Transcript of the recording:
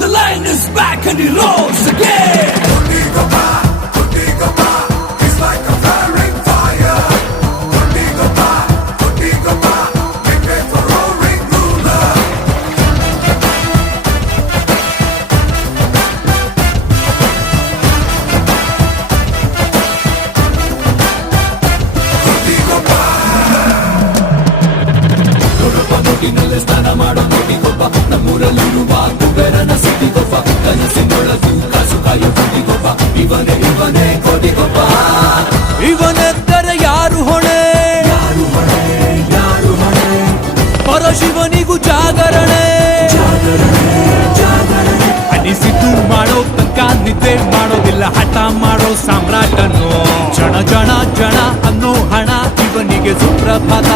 The lion is back and he roars again. He's like a flaring fire. Make way for roaring ruler. ನೋಟಿನಲ್ಲೇ ಸ್ನಾನ ಮಾಡೋ ನೋಟಿಗೊಬ್ಬ, ನಮ್ಮೂರಲ್ಲಿರುವ ಕುಬೇರನ ಸಿಟಿಗೊಬ್ಬ, ಕನಸಿನೊಳಗೂ ಕಾಸು ಕಾಯೋ ಕೋಟಿಗೊಬ್ಬ, ಇವನೇ ಕೋಟಿಗೊಬ್ಬ. ಇವನೆದ್ದರೆ ಯಾರು ಹೊಣೆ, ಪರಶಿವನಿಗೂ ಜಾಗರಣೆ. ಅನಿಸಿದ್ದು ಮಾಡೋ ತನಕ ನಿದ್ದೆ ಮಾಡೋದಿಲ್ಲ, ಹಠ ಮಾಡೋ ಸಾಮ್ರಾಟನು. ಜನ ಅನ್ನೋ ಹಣ ಇವನಿಗೆ ಸುಪ್ರಭಾತ